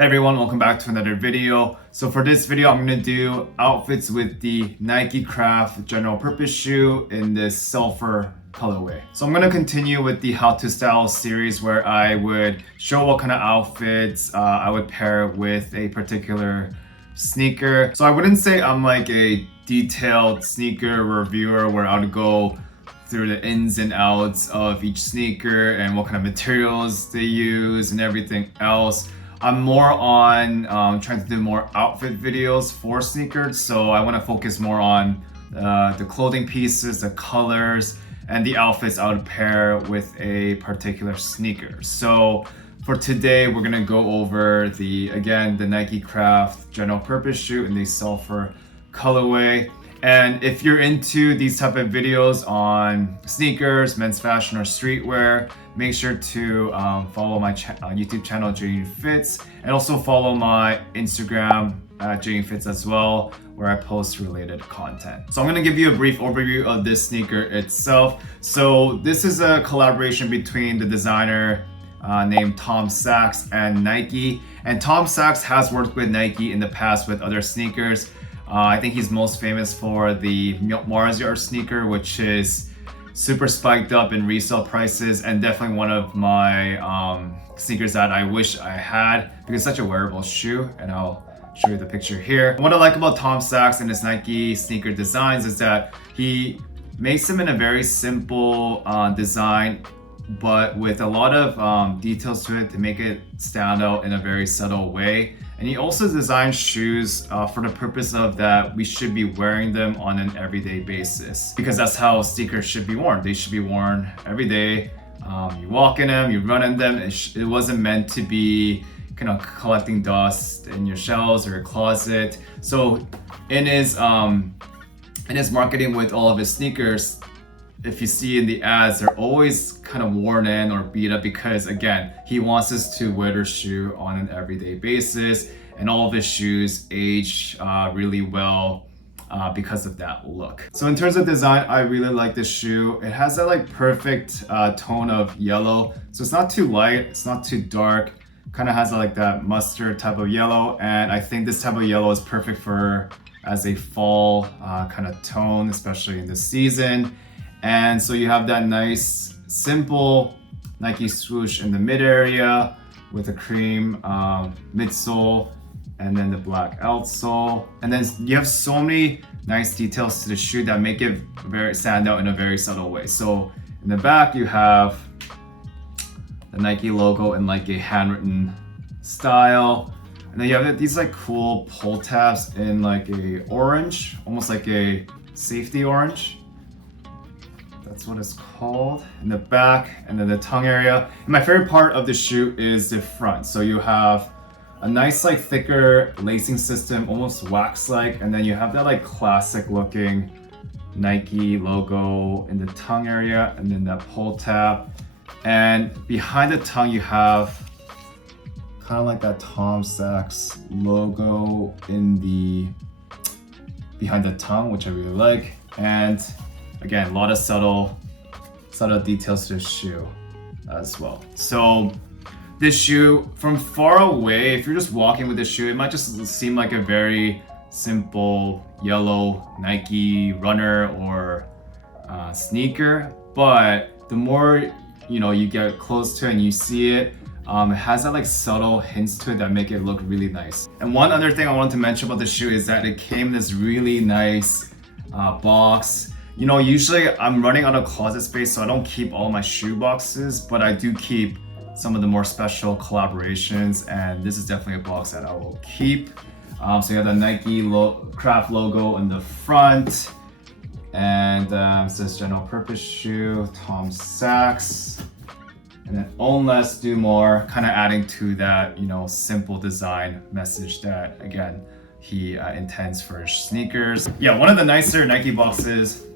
Hey everyone, welcome back to another video. So for this video, I'm going to do outfits with the NikeCraft General Purpose Shoe in this Sulfur colorway. So I'm going to continue with the how to style series where I would show what kind of outfits I would pair with a particular sneaker. So I wouldn't say I'm like a detailed sneaker reviewer where I would go through the ins and outs of each sneaker and what kind of materials they use and everything else. I'm more on trying to do more outfit videos for sneakers, so I want to focus more on the clothing pieces, the colors, and the outfits I would pair with a particular sneaker. So for today, we're gonna go over the NikeCraft General Purpose Shoe in the Sulfur colorway. And if you're into these type of videos on sneakers, men's fashion, or streetwear, make sure to follow my YouTube channel, jaeyoonfits, and also follow my Instagram at jaeyoonfits as well, where I post related content. So I'm gonna give you a brief overview of this sneaker itself. So this is a collaboration between the designer named Tom Sachs and Nike. And Tom Sachs has worked with Nike in the past with other sneakers. I think he's most famous for the Mars Yard sneaker, which is super spiked up in resale prices and definitely one of my sneakers that I wish I had because it's such a wearable shoe, and I'll show you the picture here. What I like about Tom Sachs and his Nike sneaker designs is that he makes them in a very simple design, but with a lot of details to it to make it stand out in a very subtle way. And he also designs shoes for the purpose of that we should be wearing them on an everyday basis, because that's how sneakers should be worn. They should be worn every day. You walk in them, you run in them. It wasn't meant to be kind of collecting dust in your shelves or your closet. So in his marketing with all of his sneakers, if you see in the ads, they're always kind of worn in or beat up because, again, he wants us to wear the shoe on an everyday basis, and all of his shoes age really well because of that look. So in terms of design, I really like this shoe. It has that like perfect tone of yellow. So it's not too light, it's not too dark. Kind of has like that mustard type of yellow, and I think this type of yellow is perfect for as a fall kind of tone, especially in this season. And so you have that nice, simple Nike swoosh in the mid area with a cream midsole and then the black outsole. And then you have so many nice details to the shoe that make it very stand out in a very subtle way. So in the back, you have the Nike logo in like a handwritten style. And then you have these like cool pull tabs in like a orange, almost like a safety orange. That's what it's called in the back, and then the tongue area. And my favorite part of the shoe is the front. So you have a nice like thicker lacing system, almost wax-like, and then you have that like classic looking Nike logo in the tongue area, and then that pull tab. And behind the tongue you have kind of like that Tom Sachs logo in the behind the tongue, which I really like. And again, a lot of subtle details to the shoe as well. So this shoe, from far away, if you're just walking with this shoe, it might just seem like a very simple yellow Nike runner or sneaker. But the more you get close to it and you see it, it has that like subtle hints to it that make it look really nice. And one other thing I wanted to mention about the shoe is that it came in this really nice box. Usually I'm running out of closet space, so I don't keep all my shoe boxes, but I do keep some of the more special collaborations, and this is definitely a box that I will keep. So you have the NikeCraft logo in the front, and it says General Purpose Shoe, Tom Sachs, and then own less, do more, kind of adding to that, simple design message that, again, he intends for his sneakers. Yeah, one of the nicer Nike boxes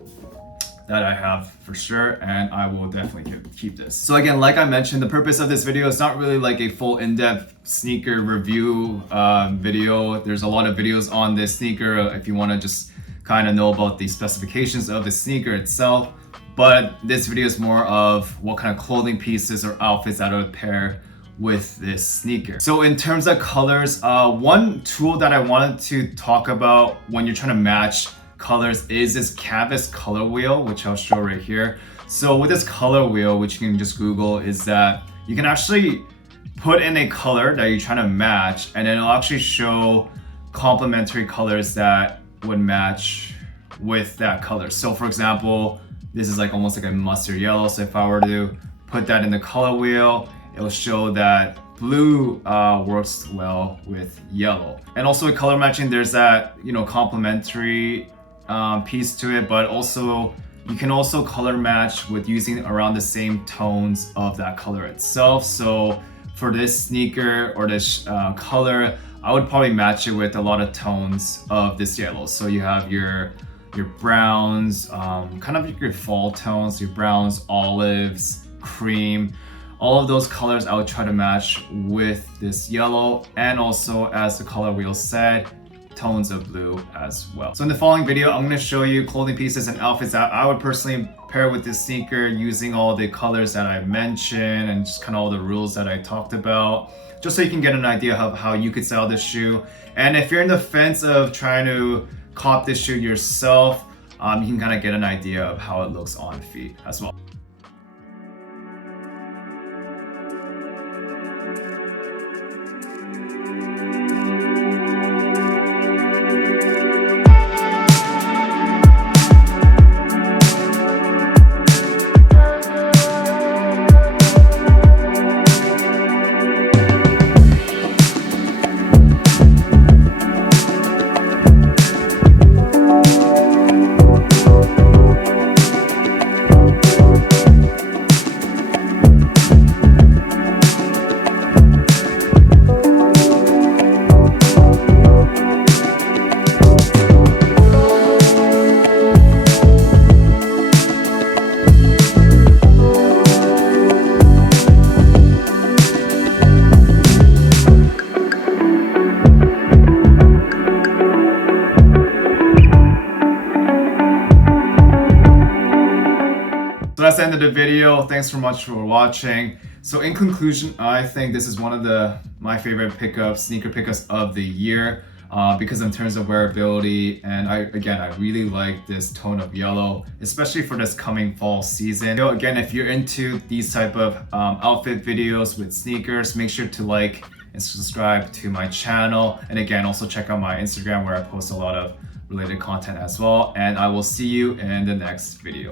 that I have for sure, and I will definitely keep this. So again, like I mentioned, the purpose of this video is not really like a full in-depth sneaker review video. There's a lot of videos on this sneaker if you want to just kind of know about the specifications of the sneaker itself. But this video is more of what kind of clothing pieces or outfits that I would pair with this sneaker. So in terms of colors, one tool that I wanted to talk about when you're trying to match colors is this canvas color wheel, which I'll show right here. So with this color wheel, which you can just Google, is that you can actually put in a color that you're trying to match, and then it'll actually show complementary colors that would match with that color. So for example, this is like almost like a mustard yellow. So if I were to put that in the color wheel, it'll show that blue works well with yellow. And also with color matching, there's that, you know, complementary piece to it, but also you can also color match with using around the same tones of that color itself. So for this sneaker or this color, I would probably match it with a lot of tones of this yellow. So you have your browns, kind of your fall tones, your browns, olives, cream. All of those colors I would try to match with this yellow, and also, as the color wheel said, tones of blue as well. So in the following video, I'm going to show you clothing pieces and outfits that I would personally pair with this sneaker using all the colors that I mentioned and just kind of all the rules that I talked about, just so you can get an idea of how you could style this shoe. And if you're in the fence of trying to cop this shoe yourself, you can kind of get an idea of how it looks on feet as well. That's the end of the video. Thanks so much for watching. So in conclusion, I think this is one of my favorite pickups, sneaker pickups of the year, because in terms of wearability, and I really like this tone of yellow, especially for this coming fall season. You know, again, if you're into these type of outfit videos with sneakers, make sure to like and subscribe to my channel. And again, also check out my Instagram where I post a lot of related content as well. And I will see you in the next video.